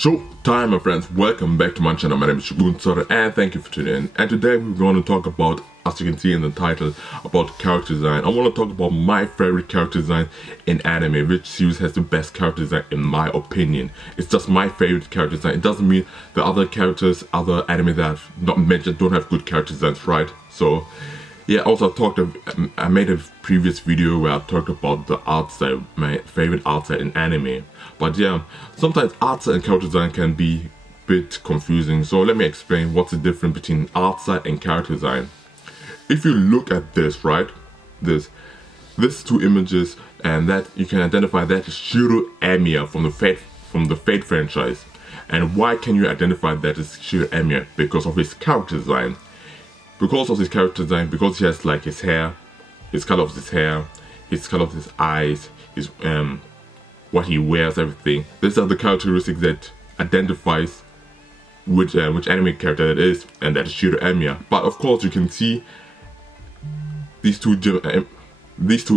Showtime, my friends, welcome back to my channel. My name is Shogun Zorra and thank you for tuning in. And today we're going to talk about, as you can see in the title, about character design. I want to talk about my favorite character design in anime, which series has the best character design in my opinion. It's just my favorite character design. It doesn't mean the other characters, other anime that I've not mentioned don't have good character designs, right? So yeah, also I made a previous video where I talked about the art style, my favorite art style in anime. But yeah, sometimes art style and character design can be a bit confusing. So let me explain what's the difference between art style and character design. If you look at this, right, this two images, and that you can identify that is Shiro Emiya from the Fate franchise. And why can you identify that as Shiro Emiya? Because of his character design. Because he has like his hair, his color of his hair, his color of his eyes, his what he wears, everything. These are the characteristics that identifies which anime character that is, and that is Shiro Emiya. But of course, you can see these two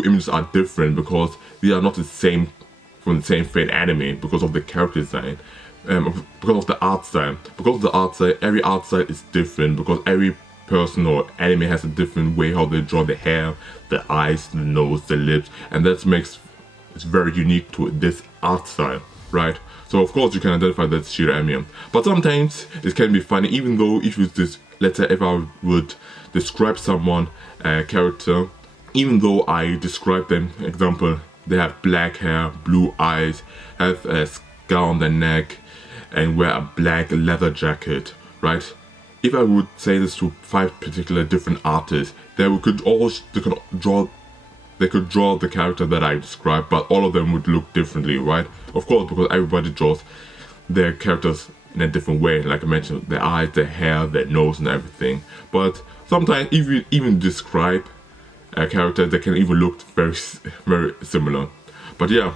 images are different because they are not the same from the same Fate anime because of the character design, because of the art style. Because of the art style, every art style is different because every person or anime has a different way how they draw the hair, the eyes, the nose, the lips, and that makes it's very unique to this art style, right? So of course you can identify that's Shiro Emiya. But sometimes it can be funny, even though if you let's say if I would describe someone, a character, even though I describe them, example, they have black hair, blue eyes, have a scar on their neck, and wear a black leather jacket, right? If I would say this to 5 particular different artists, they could draw the character that I described, but all of them would look differently, right? Of course, because everybody draws their characters in a different way. Like I mentioned, their eyes, their hair, their nose, and everything. But sometimes, if you even describe a character, they can even look very, very similar. But yeah,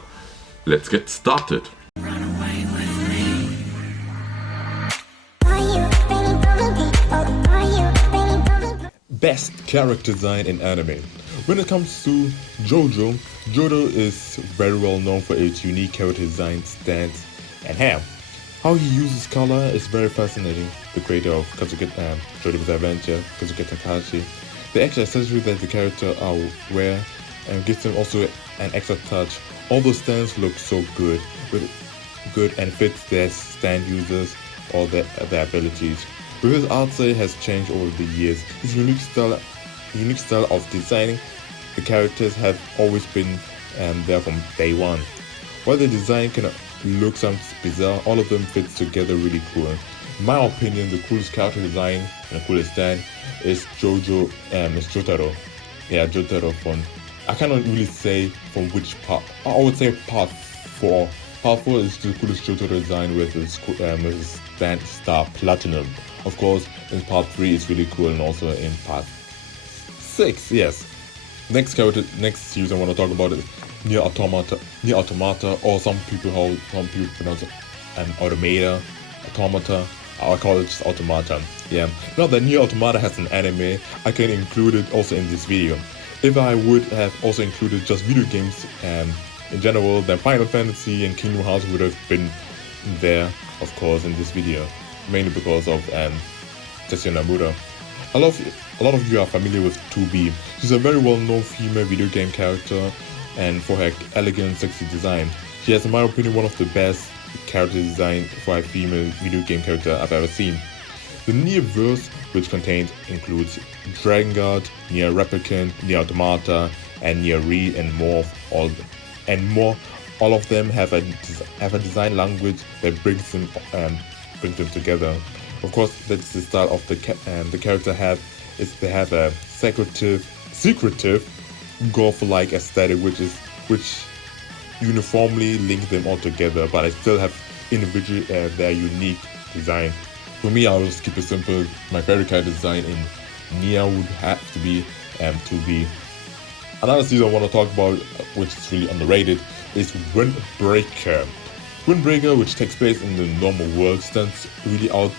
let's get started. Best character design in anime. When it comes to JoJo is very well known for its unique character design, stance, and hair. How he uses color is very fascinating. The creator of JoJo's Adventure, Kazuki Takahashi, the extra accessories that the character wear gives them also an extra touch. All those stands look so good and fits their stand users or their abilities. But his art style has changed over the years. His unique style of designing the characters have always been there from day one. While the design can look somewhat bizarre, all of them fits together really cool. In my opinion, the coolest character design and the coolest stand is Jotaro. Yeah, Jotaro from, I cannot really say from which part. I would say part 4. Part 4 is the coolest Jotaro design with his stand star Platinum. Of course, in part 3 it's really cool, and also in part 6, yes. Next series I want to talk about is Nier Automata, or some people pronounce it Automata. I call it just Automata. Yeah. Now that Nier Automata has an anime, I can include it also in this video. If I would have also included just video games in general, then Final Fantasy and Kingdom Hearts would have been there, of course, in this video. Mainly because of Tetsuya Nomura. A lot of you are familiar with 2B. She's a very well-known female video game character, and for her elegant, sexy design. She has, in my opinion, one of the best character design for a female video game character I've ever seen. The Nier-verse, which includes Dragon Guard, Nier Replicant, Nier Automata, and Nier Re, and more. All of them have a design language that brings them together. Of course, that's the style of the character they have a secretive, golf-like aesthetic, which uniformly link them all together, but I still have individual their unique design. For me, I'll just keep it simple. My favorite character design in Nier would have to be 2B. Another series I want to talk about, which is really underrated, is Windbreaker. Windbreaker, which takes place in the normal world, stands really out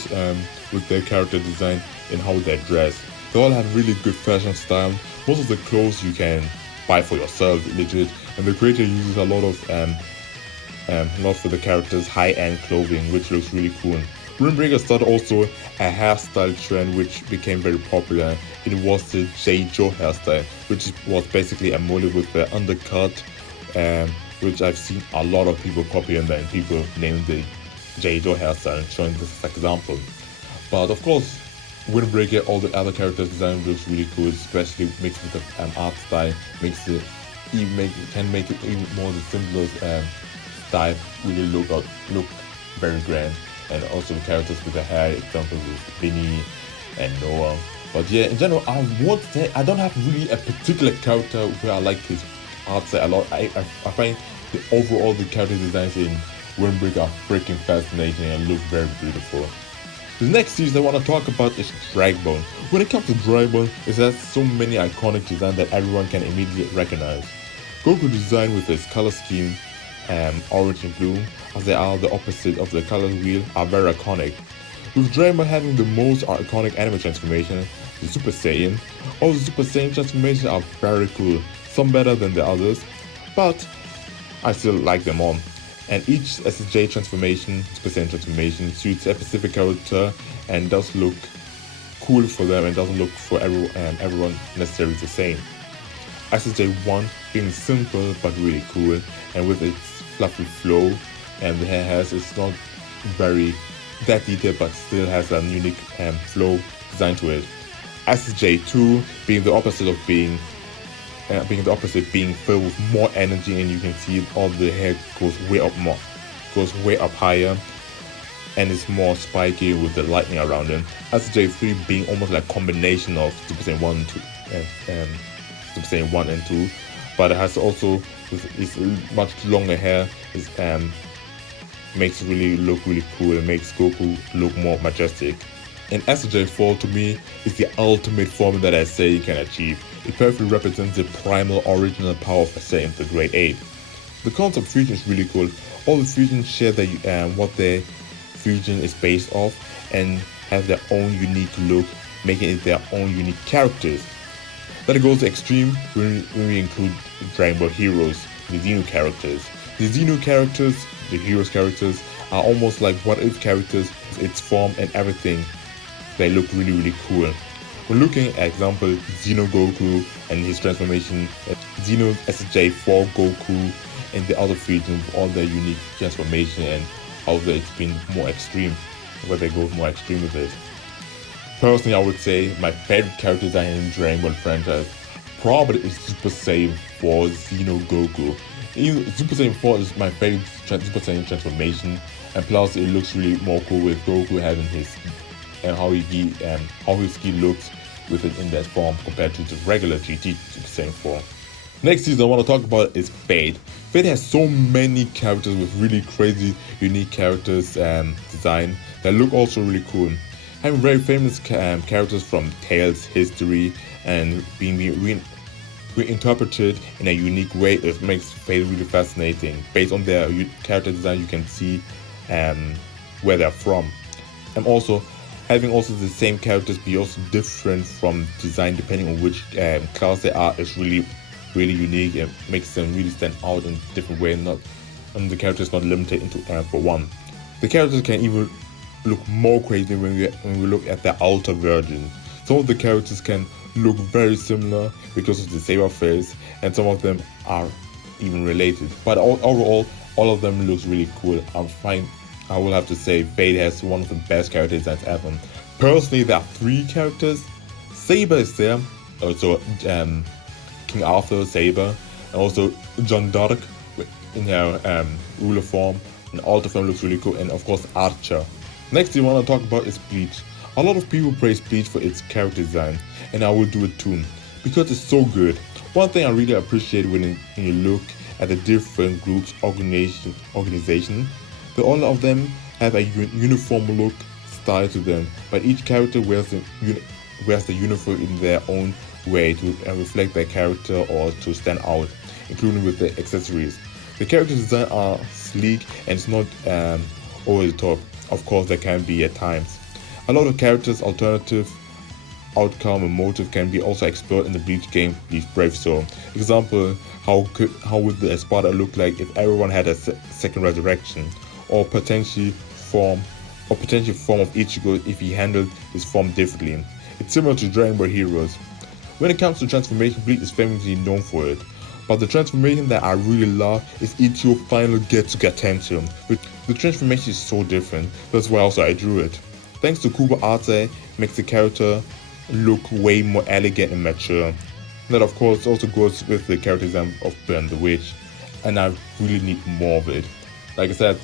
with their character design and how they dress. They all have really good fashion style. Most of the clothes you can buy for yourself, legit, and the creator uses a lot of not for the characters, high-end clothing, which looks really cool. Windbreaker started also a hairstyle trend which became very popular. It was the J. Joe hairstyle, which was basically a mullet with the undercut, which I've seen a lot of people copying that, and people named the J. Joe hairstyle and showing this as an example. But of course, Windbreaker, all the other characters design looks really cool, especially mixed with the art style, can make it even more the simplest style really look very grand. And also the characters with the hair, example with Vinny and Noah. But yeah, in general, I would say I don't have really a particular character where I like his art style a lot. I find the character designs in Windbreaker are freaking fascinating and look very beautiful. The next series I want to talk about is Dragon Ball. When it comes to Dragon Ball, it has so many iconic designs that everyone can immediately recognize. Goku design with his color scheme, orange and blue, as they are the opposite of the color wheel, are very iconic. With Dragon Ball having the most iconic anime transformation, the Super Saiyan, all the Super Saiyan transformations are very cool, some better than the others, but I still like them all. And each SSJ transformation, Super Saiyan transformation, suits a specific character and does look cool for them and doesn't look for everyone necessarily the same. SSJ 1 being simple but really cool, and with its fluffy flow, and the hair has, it's not very that detailed but still has a unique flow design to it. SSJ2 being the opposite of being filled with more energy, and you can see all the hair goes way up higher, and it's more spiky with the lightning around it. SSJ3 being almost like a combination of Super Saiyan 1 and 2, Super Saiyan 1 and 2, but it has also, with its much longer hair, makes it look really cool and makes Goku look more majestic. And SSJ4 to me is the ultimate form that I say you can achieve. It perfectly represents the primal original power of Saiyan, the Great Ape. The concept of fusion is really cool. All the fusions share what their fusion is based off and have their own unique look, making it their own unique characters. That goes to extreme when we include Dragon Ball heroes, the Xeno characters. The Xeno characters, the heroes characters, are almost like what-if characters, its form and everything. They look really cool. When looking at example Xeno Goku and his transformation, Xeno SSJ4 Goku and the other fusions with all their unique transformation and how it's been more extreme, where they go more extreme with it. Personally, I would say my favorite character design in Dragon Ball franchise probably is Super Saiyan 4 Xeno Goku. Super Saiyan 4 is my favorite Super Saiyan transformation, and plus it looks really more cool with Goku having his and how his ski looks with it in that form compared to the regular GT Super Saiyan 4. Next season I want to talk about is Fate. Fate has so many characters with really crazy, unique characters design that look also really cool. Having very famous characters from Tales, history, and being reinterpreted in a unique way, it makes Fate really fascinating. Based on their character design, you can see where they're from. And also, having also the same characters be also different from design depending on which class they are is really unique and makes them really stand out in a different way. And the character is not limited into for one. The characters can even look more crazy when we look at the Alter version. Some of the characters can look very similar because of the saber face, and some of them are even related. But overall, all of them looks really cool. I will have to say Fate has one of the best character designs ever. Personally, there are 3 characters. Saber is there, also King Arthur, Saber, and also John Dark in her ruler form, and Alter form looks really cool, and of course Archer. Next thing I want to talk about is Bleach. A lot of people praise Bleach for its character design, and I will do it too, because it's so good. One thing I really appreciate when you look at the different groups, organization, that all of them have a uniform look style to them, but each character wears the uniform in their own way to reflect their character or to stand out, including with the accessories. The character design are sleek and it's not over the top. Of course, there can be at times. A lot of characters alternative outcome and motive can be also explored in the Bleach game Bleach Brave Soul. Example, how would the Espada look like if everyone had a second resurrection, or potentially form of Ichigo if he handled his form differently. It's similar to Dragon Ball Heroes. When it comes to transformation, Bleach is famously known for it. But the transformation that I really love is Ichigo finally gets to attention. The transformation is so different, that's why also I drew it. Thanks to Kubo Arte, makes the character look way more elegant and mature. That of course also goes with the character design of Ben the Witch, and I really need more of it. Like I said,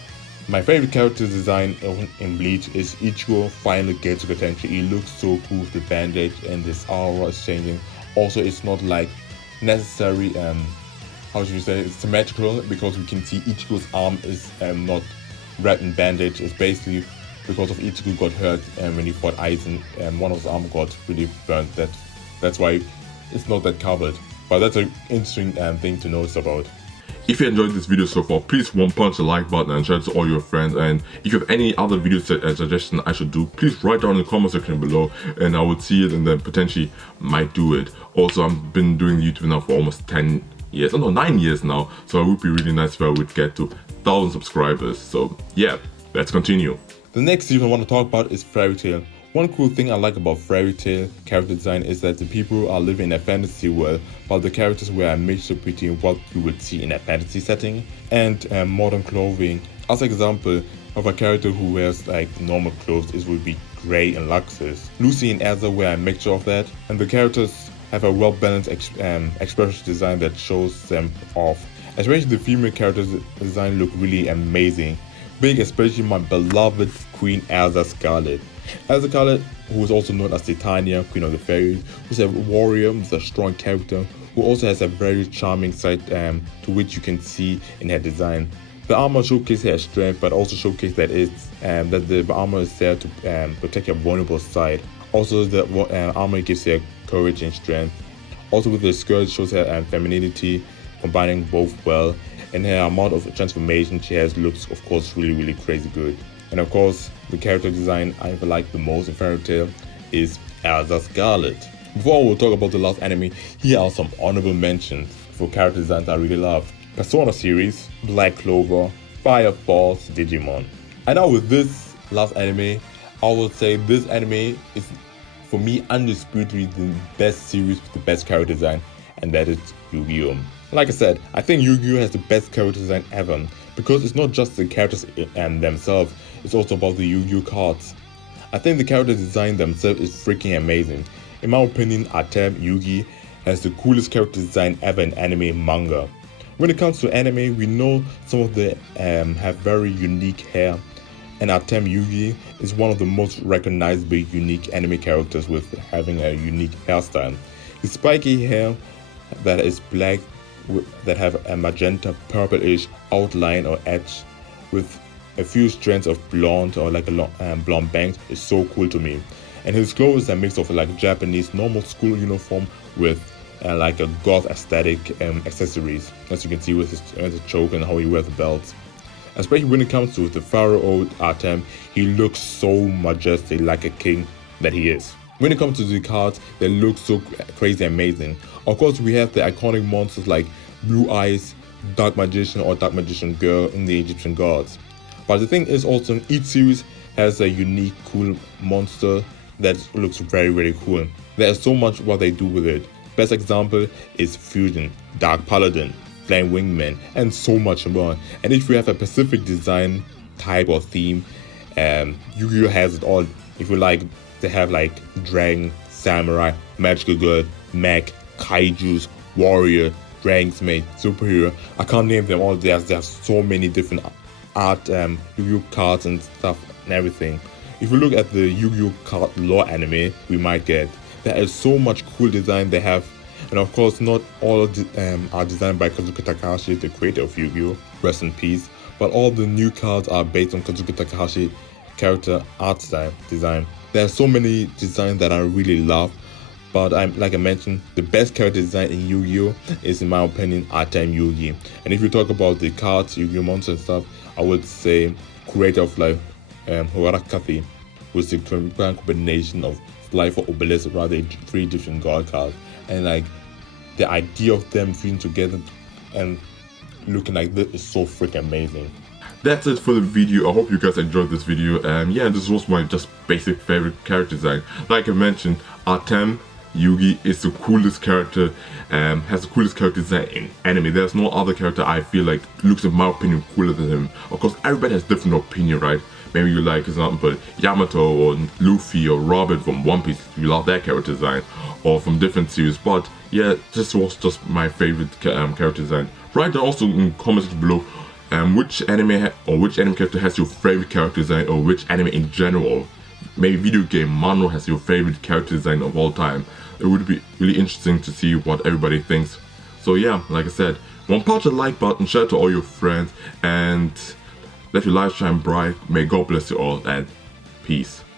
my favorite character design in Bleach is Ichigo finally gets attention. He looks so cool with the bandage and this aura is changing. Also, it's not like necessary, how should you say, it's symmetrical, because we can see Ichigo's arm is not wrapped in bandage. It's basically because of Ichigo got hurt when he fought Aizen, and one of his arm got really burnt. That's why it's not that covered. But that's an interesting thing to notice about. If you enjoyed this video so far, please punch the like button and share it to all your friends. And if you have any other video suggestions I should do, please write down in the comment section below and I would see it and then potentially might do it. Also, I've been doing YouTube now for almost 10 years, oh no, 9 years now. So it would be really nice if I would get to 1,000 subscribers. So yeah, let's continue. The next series I want to talk about is Fairy Tail. One cool thing I like about Fairy Tail character design is that the people are living in a fantasy world, while the characters wear a mixture between what you would see in a fantasy setting and modern clothing. As an example of a character who wears like normal clothes, it would be Grey and Luxus. Lucy and Elsa wear a mixture of that, and the characters have a well-balanced expression design that shows them off. Especially the female characters design look really amazing, being especially my beloved Queen Elsa Scarlet. Elsa Scarlet, who is also known as Titania, Queen of the Fairies, who's a warrior with a strong character, who also has a very charming side to which you can see in her design. The armor showcases her strength, but also showcases that the armor is there to protect her vulnerable side. Also, the armor gives her courage and strength. Also, with the skirt, shows her femininity, combining both well. And her amount of transformation she has looks, of course, really crazy good. And of course, the character design I like the most in Fairy Tail is Elsa Scarlet. Before we talk about the last anime, here are some honorable mentions for character designs I really love. Persona series, Black Clover, Fire Force, Digimon. And now with this last anime, I would say this anime is, for me, undisputedly the best series with the best character design, and that is Yu-Gi-Oh! Like I said, I think Yu-Gi-Oh! Has the best character design ever, because it's not just the characters themselves, it's also about the Yu-Gi-Oh! Cards. I think the character design themselves is freaking amazing. In my opinion, Atem Yugi has the coolest character design ever in anime manga. When it comes to anime, we know some of them have very unique hair, and Atem Yugi is one of the most recognizable unique anime characters with having a unique hairstyle. His spiky hair that is black that have a magenta purplish outline or edge with a few strands of blonde or like a long, blonde bangs is so cool to me. And his clothes is a mix of like Japanese normal school uniform with like a goth aesthetic accessories, as you can see with his choke and how he wears the belts. Especially when it comes to the pharaoh Atem, he looks so majestic, like a king that he is. When it comes to the cards, they look so crazy amazing. Of course, we have the iconic monsters like Blue Eyes, Dark Magician or Dark Magician Girl in the Egyptian gods. But the thing is also, each series has a unique cool monster that looks very cool. There's so much what they do with it. Best example is Fusion, Dark Paladin, Flame Wingman, and so much more. And if you have a specific design type or theme, Yu-Gi-Oh! Has it all. If you like, they have like Dragon, Samurai, Magical Girl, Mech, Kaijus, Warrior, Dragon's Mate, Superhero. I can't name them all. There's so many different art Yu-Gi-Oh! Cards and stuff and everything. If you look at the Yu-Gi-Oh! Card lore anime, we might get, there is so much cool design they have. And of course, not all are designed by Kazuki Takahashi, the creator of Yu-Gi-Oh! Rest in peace. But all the new cards are based on Kazuki Takahashi character art style design. There are so many designs that I really love, but like I mentioned, the best character design in Yu-Gi-Oh! Is, in my opinion, Atem Yugi. And if you talk about the cards, Yu-Gi-Oh! Monsters and stuff, I would say creator of like Horakathy, with the combination of like for Obelisk, rather 3 Egyptian god cards, and like the idea of them fusing together and looking like this is so freaking amazing. That's it for the video. I hope you guys enjoyed this video. Yeah, this was my just basic favorite character design. Like I mentioned, Artem Yugi is the coolest character, has the coolest character design in anime. There's no other character I feel like looks, in my opinion, cooler than him. Of course, everybody has different opinion, right? Maybe you like, for example, Yamato or Luffy or Robin from One Piece. You love that character design, or from different series. But yeah, this was just my favorite character design. Write down also in the comments below which anime or which anime character has your favorite character design, or which anime in general, maybe video game Manga, has your favorite character design of all time. It would be really interesting to see what everybody thinks. So yeah, like I said, punch the like button, share to all your friends, and let your light shine bright. May God bless you all, and peace.